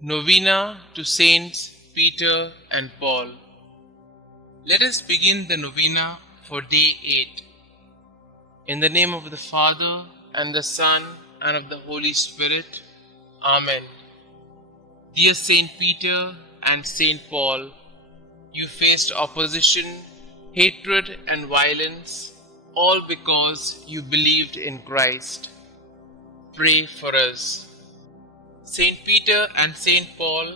Novena to Saints Peter and Paul. Let us begin the novena for day 8. In the name of the Father, and the Son, and of the Holy Spirit. Amen. Dear Saint Peter and Saint Paul, you faced opposition, hatred, and violence, all because you believed in Christ. Pray for us. Saint Peter and Saint Paul,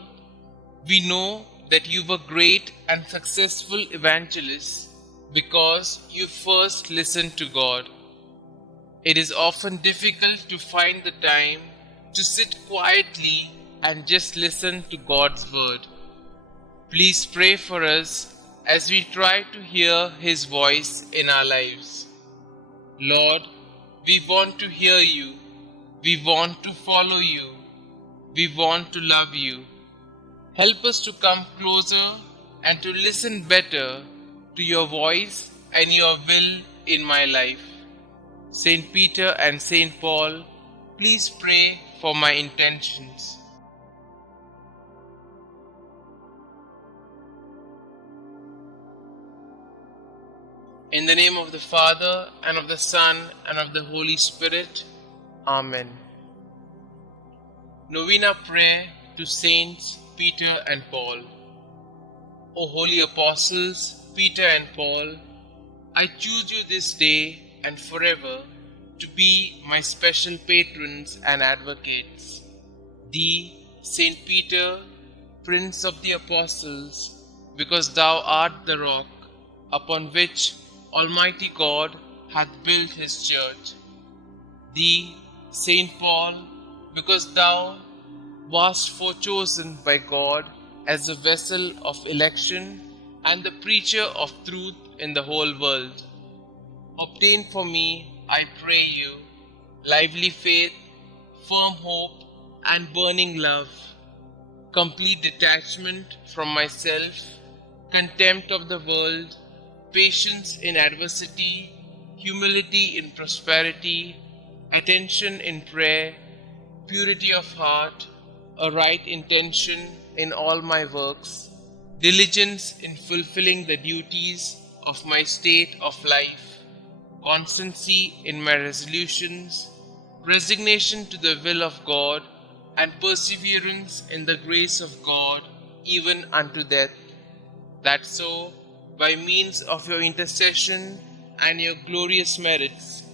we know that you were great and successful evangelists because you first listened to God. It is often difficult to find the time to sit quietly and just listen to God's word. Please pray for us as we try to hear His voice in our lives. Lord, we want to hear you. We want to follow you. We want to love you. Help us to come closer and to listen better to your voice and your will in my life. Saint Peter and Saint Paul, please pray for my intentions. In the name of the Father, and of the Son, and of the Holy Spirit. Amen. Novena Prayer to Saints Peter and Paul. O holy apostles, Peter and Paul, I choose you this day and forever to be my special patrons and advocates. Thee, Saint Peter, Prince of the Apostles, because thou art the rock upon which Almighty God hath built his church. Thee, Saint Paul, because thou wast forechosen by God as a vessel of election and the preacher of truth in the whole world. Obtain for me, I pray you, lively faith, firm hope, and burning love, complete detachment from myself, contempt of the world, patience in adversity, humility in prosperity, attention in prayer, purity of heart, a right intention in all my works, diligence in fulfilling the duties of my state of life, constancy in my resolutions, resignation to the will of God, and perseverance in the grace of God, even unto death, that so, by means of your intercession and your glorious merits,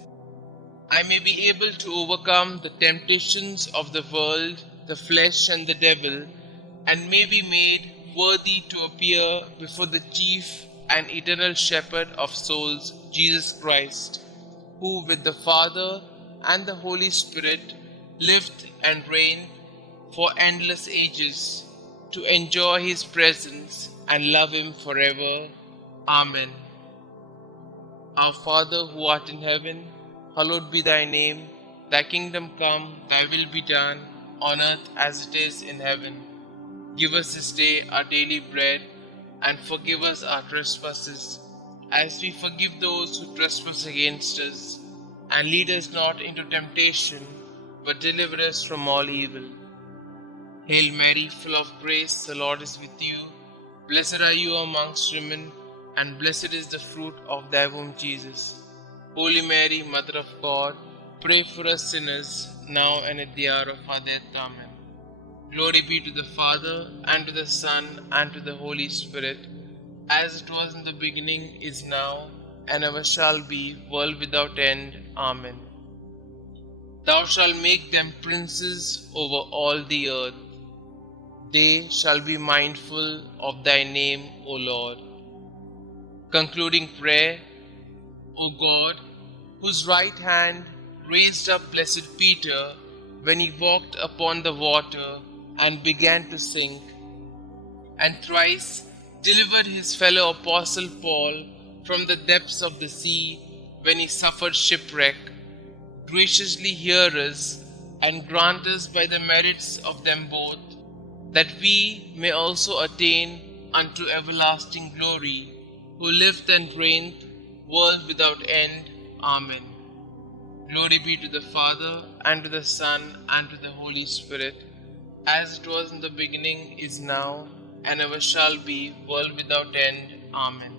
I may be able to overcome the temptations of the world, the flesh, and the devil, and may be made worthy to appear before the chief and eternal shepherd of souls, Jesus Christ, who with the Father and the Holy Spirit lived and reigned for endless ages, to enjoy his presence and love him forever. Amen. Our Father who art in heaven, hallowed be thy name. Thy kingdom come, thy will be done, on earth as it is in heaven. Give us this day our daily bread, and forgive us our trespasses, as we forgive those who trespass against us. And lead us not into temptation, but deliver us from all evil. Hail Mary, full of grace, the Lord is with you. Blessed are you amongst women, and blessed is the fruit of thy womb, Jesus. Holy Mary, Mother of God, pray for us sinners, now and at the hour of our death. Amen. Glory be to the Father, and to the Son, and to the Holy Spirit, as it was in the beginning, is now, and ever shall be, world without end. Amen. Thou shalt make them princes over all the earth. They shall be mindful of thy name, O Lord. Concluding prayer. O God, whose right hand raised up blessed Peter when he walked upon the water and began to sink, and thrice delivered his fellow apostle Paul from the depths of the sea when he suffered shipwreck, graciously hear us and grant us by the merits of them both, that we may also attain unto everlasting glory, who lived and reigned, world without end. Amen. Glory be to the Father, and to the Son, and to the Holy Spirit, as it was in the beginning, is now, and ever shall be, world without end. Amen.